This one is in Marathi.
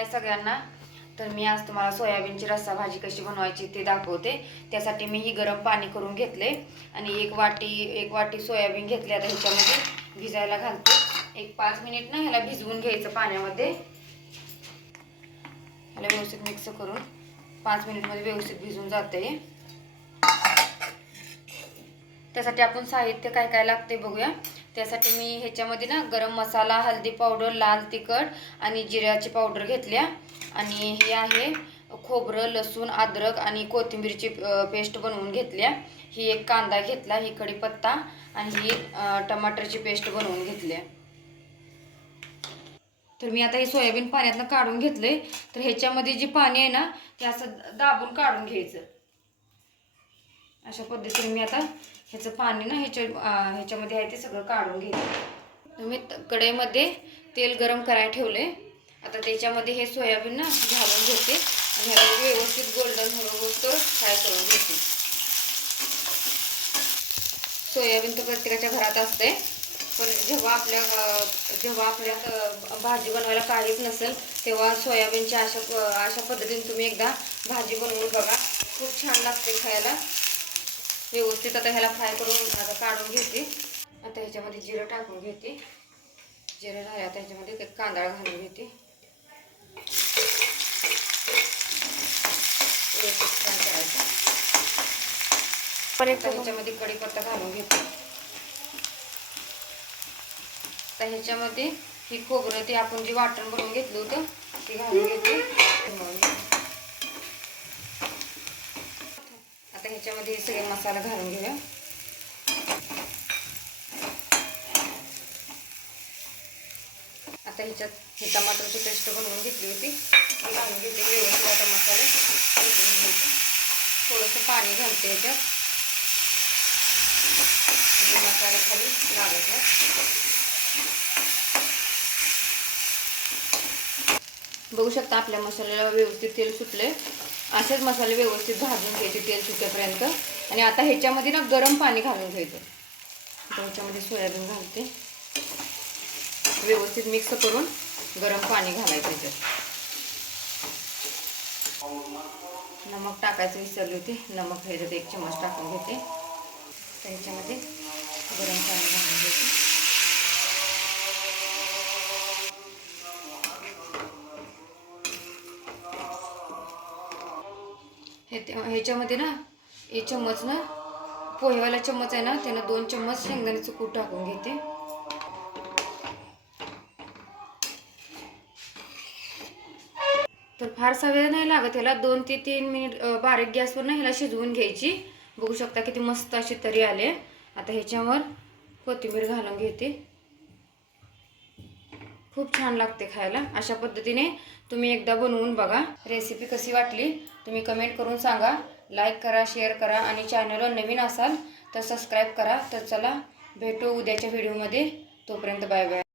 हाय सगळ्यांना. तर मी आज तुम्हाला सोयाबीनची रस्सा भाजी कशी बनवायची ते दाखवते. त्यासाठी मी ही गरम पाणी करून घेतले. आणि एक वाटी एक वाटी सोयाबीन घेतली आता ह्याच्यामध्ये भिजायला घालते. एक पाच मिनिट ना ह्याला भिजवून घ्यायचं पाण्यामध्ये. ह्याला व्यवस्थित मिक्स करून पाच मिनिटमध्ये व्यवस्थित भिजून जाते. त्यासाठी आपण साहित्य काय काय लागते बघूया. त्यासाठी मी ह्याच्यामध्ये ना गरम मसाला हळदी पावडर लाल तिखट आणि जिऱ्याची पावडर घेतल्या. आणि हे आहे खोबरं लसूण अद्रक आणि कोथिंबीरची पेस्ट बनवून घेतल्या. ही एक कांदा घेतला ही कढीपत्ता आणि ही टमाटरची पेस्ट बनवून घेतल्या. तर मी आता हे सोयाबीन पाण्यातनं काढून घेतले तर ह्याच्यामध्ये जी पाणी आहे ना ते असं दाबून काढून घ्यायचं. अशा पद्धतीने मी आता ह्याचं पाणी ना ह्याच्या ह्याच्यामध्ये आहे ते सगळं काढून घेते. मी कढईमध्ये तेल गरम करायला ठेवले आता त्याच्यामध्ये हे सोयाबीन ना घालून घेते. आणि ह्याला व्यवस्थित गोल्डन होतो फ्राय करून घेते. सोयाबीन तर प्रत्येकाच्या घरात असते पण जेव्हा आपल्या जेव्हा आपल्या भाजी बनवायला काहीच नसेल तेव्हा सोयाबीनच्या अशा अशा पद्धतीने तुम्ही एकदा भाजी बनवून बघा. खूप छान लागते खायला. व्यवस्थित आता ह्याला फ्राय करून आता काढून घेते. आता ह्याच्यामध्ये जिरं टाकून घेते. जिरं झाले आता ह्याच्यामध्ये एक कांदा घालून घेते. व्यवस्थित फ्राय करायचं. आता ह्याच्यामध्ये कढीपत्ता घालून घेते. आता ह्याच्यामध्ये ही खोबरं ते आपण जे वाटण बनवून घेतलं होतं ते घालून घेते. आता ह्याच्यामध्ये सगळे मसाला घालून घेऊया. आता ह्याच्यात हे टमाटरची पेस्ट बनवून घेतली होती. ती घालून घेते. व्यवस्थित आता मसाले थोडंसं पाणी घालते ह्याच्यात. म्हणजे मसाले मसाला खाली लागत बघू शकता आपल्या मसाल्याला व्यवस्थित तेल सुटले. असेच मसाले व्यवस्थित भाजून घ्यायचे तेल सुटेपर्यंत. आणि आता ह्याच्यामध्ये ना गरम पाणी घालून घ्यायचं. ह्याच्यामध्ये सोयाबीन घालते. व्यवस्थित मिक्स करून गरम पाणी घालायचं ह्याच्यात नमक टाकायचं विसरली होती. नमक ह्याच्यात एक चमच टाकून घेते. तर ह्याच्यामध्ये गरम पाणी घालून घेते. हे ते- ह्याच्यामध्ये ना हे चम्मच ना पोहेवाला चम्मच आहे ना त्यानं दोन चम्मच शेंगदाण्याचं कूट टाकून घेते. तर फारसा वेळ नाही लागत ह्याला दोन ते तीन मिनिट बारीक गॅसवर ना ह्याला शिजवून घ्यायची. बघू शकता किती मस्त अशी तरी आले आता ह्याच्यावर कोथिंबीर घालून घेते. खूप छान लागते खायला. अशा पद्धतीने तुम्ही एकदा बनवून बघा. रेसिपी कशी वाटली तुम्ही कमेंट करून सांगा. लाईक करा शेअर करा आणि चॅनलवर नवीन असाल तर सबस्क्राईब करा. तर चला भेटू उद्याच्या व्हिडिओमध्ये तोपर्यंत बाय बाय